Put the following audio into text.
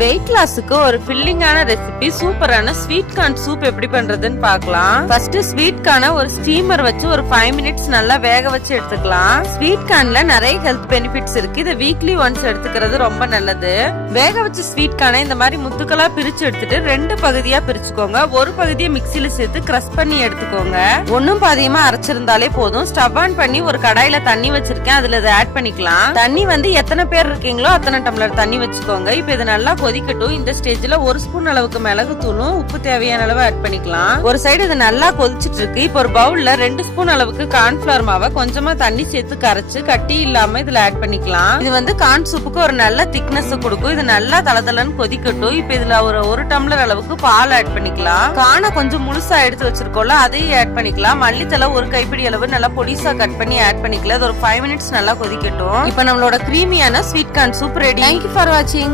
Wait லாஸுக்கு ஒரு ஃபில்லிங்கான recipe சூப்பரான sweet corn soup எப்படி பண்றதுன்னு பார்க்கலாம். ஃபர்ஸ்ட் ஸ்வீட் கார்னை ஒரு ஸ்டீமர் வச்சு ஒரு 5 மினிட்ஸ் நல்லா வேக வச்சு எடுத்துக்கலாம். ஸ்வீட் கார்ன்ல நிறைய ஹெல்த் பெனிஃபிட்ஸ் இருக்கு. இதை வீக்லி ஒன்ஸ் எடுத்துக்கிறது ரொம்ப நல்லது. வேக வச்ச ஸ்வீட் கார்னை இந்த மாதிரி முத்துக்களா பிரிச்சு எடுத்துட்டு 2 பகுதியா பிரிச்சுக்கோங்க. ஒரு பகுதியை மிக்சியில சேர்த்து கிரஷ் பண்ணி எடுத்துக்கோங்க. ஒன்னும் பாதியமா அரைச்சிருந்தாலே போதும். ஸ்டவ் ஆன் பண்ணி ஒரு கடாயில தண்ணி வச்சிருக்கேன். அதுல இதை ஆட் பண்ணிக்கலாம். தண்ணி வந்து எத்தனை பேர் இருக்கீங்களோ அத்தனை டம்ளர் தண்ணி வச்சுக்கோங்க. இப்ப இது நல்லா கொதிக்கட்டும். இந்த ஸ்டேஜ்ல 1 ஸ்பூன் அளவுக்கு மிளகு தூளும் உப்பு தேவையான அளவு ஆட் பண்ணிக்கலாம். ஒரு சைடு இது நல்லா கொதிச்சிட்டு இருக்கு. இப்ப ஒரு பவுல்ல 2 ஸ்பூன் அளவுக்கு கார்ன்ஃபிளவர் மாவை கொஞ்சமா தண்ணி சேர்த்து கரைச்சு கட்டி இல்லாம இதுல ஆட் பண்ணிக்கலாம். இது வந்து கார்ன் சூப்புக்கு ஒரு நல்ல திக்னஸ் கொடுக்கும். இது நல்லா தளதளன்னு கொதிக்கட்டும். இப்ப இதுல ஒரு டம்ளர் அளவுக்கு பால் ஆட் பண்ணிக்கலாம். கார்னை கொஞ்சம் முழுசா எடுத்து வச்சிருக்கோம்ல, அதையும் ஆட் பண்ணிக்கலாம். மல்லித்தலை ஒரு கைப்பிடி அளவு நல்லா பொடிசா கட் பண்ணி ஆட் பண்ணிக்கலாம். இது ஒரு 5 மினிட்ஸ் நல்லா கொதிக்கட்டும். இப்ப நம்மளோட கிரீமியான sweet corn soup ready. Thank you for watching.